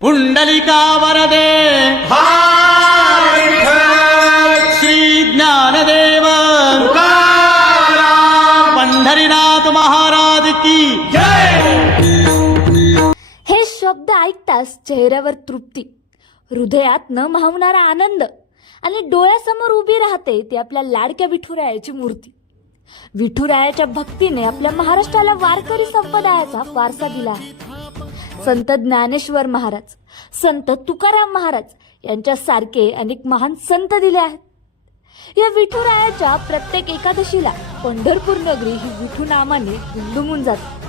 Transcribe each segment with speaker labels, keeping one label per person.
Speaker 1: पुंडलिका वरदे। श्री ज्ञानदेव। पंढरीनाथ महाराज की।
Speaker 2: हे शब्द ऐकताच चेहऱ्यावर तृप्ती हृदयात न मावणारा आनंद आणि डोळ्यासमोर उभी राहते ती आपल्या लाडक्या विठुरायाची मूर्ती. विठुरायाच्या भक्तीने आपल्या महाराष्ट्राला वारकरी संप्रदायाचा वारसा दिला आहे. संत ज्ञानेश्वर महाराज संत तुकाराम महाराज यांच्यासारखे अनेक महान संत दिले आहेत. या विठुरायाच्या प्रत्येक एकादशीला पंढरपूर नगरी ही विठू नामाने गुंडुमून जाते.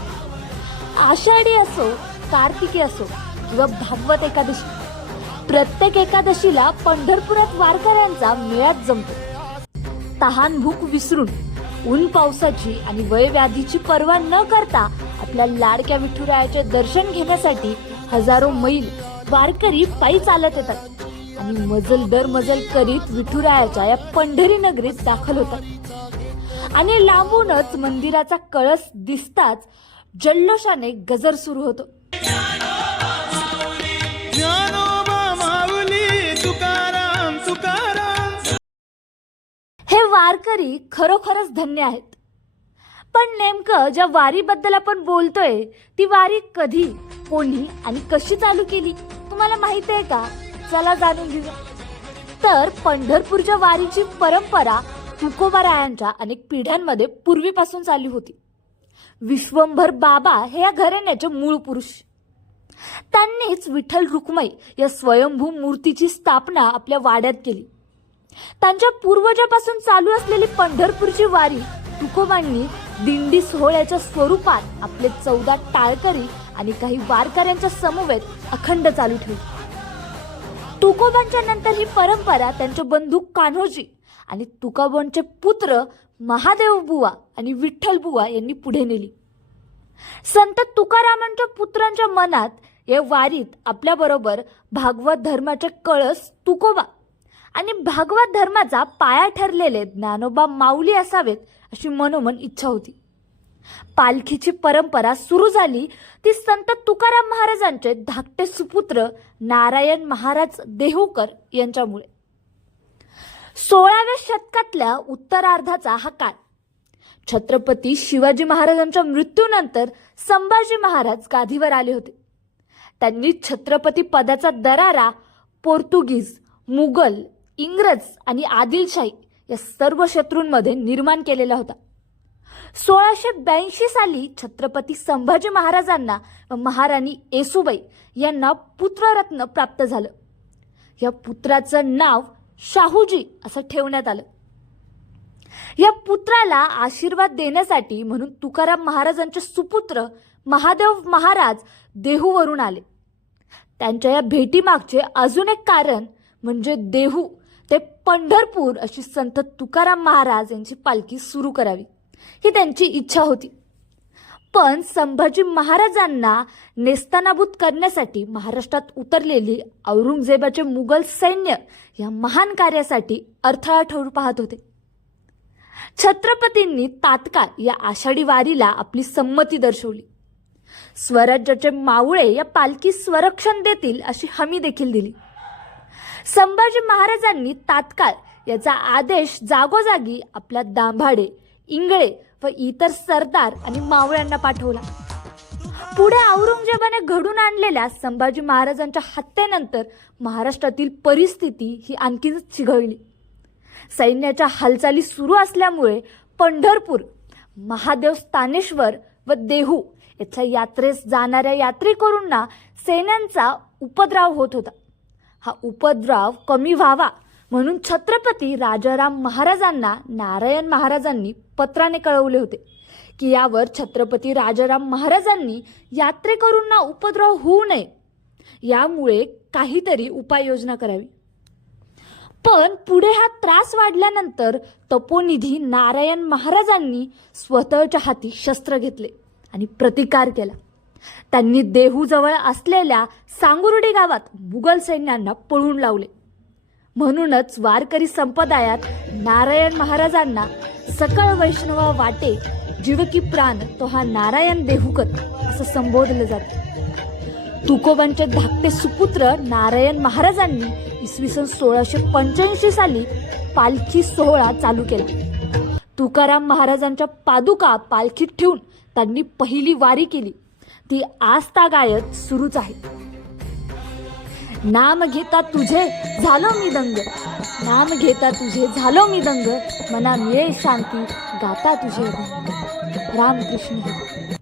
Speaker 2: आषाढी असो कार्तिकी असो किंवा भागवत एकादशी प्रत्येक एकादशीला पंढरपुरात वारकऱ्यांचा मेळात जमतो. तहान भूक विसरून ऊन पावसाची आणि वयव्याधीची पर्वा न करता आपल्या लाडक्या विठुरायाचे दर्शन घेण्यासाठी हजारो मैल वारकरी पायी चालत येतात. आणि मजल दर मजल करीत विठुरायाच्या या पंढरी नगरीत दाखल होतात. आणि लांबूनच मंदिराचा कळस दिसताच जल्लोषाने गजर सुरू होतो. हे वारकरी खरोखरच धन्य आहेत. पण नेमकं ज्या वारीबद्दल आपण बोलतोय ती वारी कधी कोणी आणि कशी चालू केली तुम्हाला माहीत आहे का? चला जाणून घेऊया. तर पंढरपूरच्या वारीची परंपरा तुकोबारायांच्या अनेक पिढ्यांमध्ये पूर्वीपासून चालू होती. विश्वंभर बाबा हे या घराण्याचे मूळ पुरुष. त्यांनीच विठ्ठल रुक्मई या स्वयंभू मूर्तीची स्थापना आपल्या वाड्यात केली. त्यांच्या पूर्वजापासून चालू असलेली पंढरपूरची वारी तुकोबांनी दिंडी सोहळ्याच्या स्वरूपात आपले चौदा टाळकरी आणि काही वारकऱ्यांच्या समवेत अखंड चालू ठेवली. तुकोबांच्या नंतर ही परंपरा त्यांचे बंधू कान्होजी आणि तुकाबांचे पुत्र महादेव बुवा आणि विठ्ठल बुवा यांनी पुढे नेली. संत तुकारामांच्या पुत्रांच्या मनात या वारीत आपल्याबरोबर भागवत धर्माचे कळस तुकोबा आणि भागवत धर्माचा पाया ठरलेले ज्ञानोबा माऊली असावेत अशी मनोमन इच्छा होती. पालखीची परंपरा सुरू झाली ती संत तुकाराम महाराजांचे धाकटे सुपुत्र नारायण महाराज देहूकर यांच्यामुळे. सोळाव्या शतकातल्या उत्तरार्धाचा हा काळ छत्रपती शिवाजी महाराजांच्या मृत्यूनंतर संभाजी महाराज गादीवर आले होते. त्यांनी छत्रपती पदाचा दरारा पोर्तुगीज मुघल इंग्रज आणि आदिलशाही या सर्व शत्रूंमध्ये निर्माण केलेला होता. सोळाशे ब्याऐंशी साली छत्रपती संभाजी महाराजांना व महाराणी येसुबाई यांना पुत्ररत्न प्राप्त झालं. या पुत्राचं नाव शाहूजी असं ठेवण्यात आलं. या पुत्राला आशीर्वाद देण्यासाठी म्हणून तुकाराम महाराजांचे सुपुत्र महादेव महाराज देहूवरून आले. त्यांच्या या भेटीमागचे अजून एक कारण म्हणजे देहू ते पंढरपूर अशी संत तुकाराम महाराज यांची पालखी सुरू करावी. ही त्यांची इच्छा होती. पण संभाजी महाराजांना नेस्तानाभूत करण्यासाठी महाराष्ट्रात उतरलेली औरंगजेबाचे मुघल सैन्य या महान कार्यासाठी अडथळा ठरू पाहत होते. छत्रपतींनी तात्काळ या आषाढी वारीला आपली संमती दर्शवली. स्वराज्याचे मावळे या पालखी स्वरक्षण देतील अशी हमी देखील दिली. संभाजी महाराजांनी तात्काळ याचा आदेश जागोजागी आपल्या दांभाडे इंगळे व इतर सरदार आणि मावळ्यांना पाठवला. पुढे औरंगजेबाने घडून आणलेल्या संभाजी महाराजांच्या हत्येनंतर महाराष्ट्रातील परिस्थिती ही आणखीच चिघळली. सैन्याच्या हालचाली सुरू असल्यामुळे पंढरपूर महादेव स्थानेश्वर व देहू याच्या यात्रेस जाणाऱ्या यात्रेकरूंना सैन्यांचा उपद्राव होत होता. हा उपद्रव कमी व्हावा म्हणून छत्रपती राजाराम महाराजांना नारायण महाराजांनी पत्राने कळवले होते की यावर छत्रपती राजाराम महाराजांनी यात्रेकरूंना उपद्रव होऊ नये. यामुळे काहीतरी उपाययोजना करावी. पण पुढे हा त्रास वाढल्यानंतर तपोनिधी नारायण महाराजांनी स्वतःच्या हाती शस्त्र घेतले आणि प्रतिकार केला. त्यांनी देहूजवळ असलेल्या सांगुर्डी गावात मुघल सैन्यांना पळून लावले. म्हणूनच वारकरी संप्रदायात नारायण महाराजांना सकळ वैष्णवा वाटे जीवकी प्राण तो हा नारायण देहूकर असं संबोधलं जातं. तुकोबांचे धाकटे सुपुत्र नारायण महाराजांनी इसवी सन सोळाशे पंच्याऐंशी साली पालखी सोहळा चालू केला. तुकाराम महाराजांच्या पादुका पालखीत ठेवून त्यांनी पहिली वारी केली. ती आस्था गायत सुरूच आहे. नाम घेता तुझे झालो मी दंग. नाम घेता तुझे झालो मी दंग. मना मिळे शांती गाता तुझे रामकृष्ण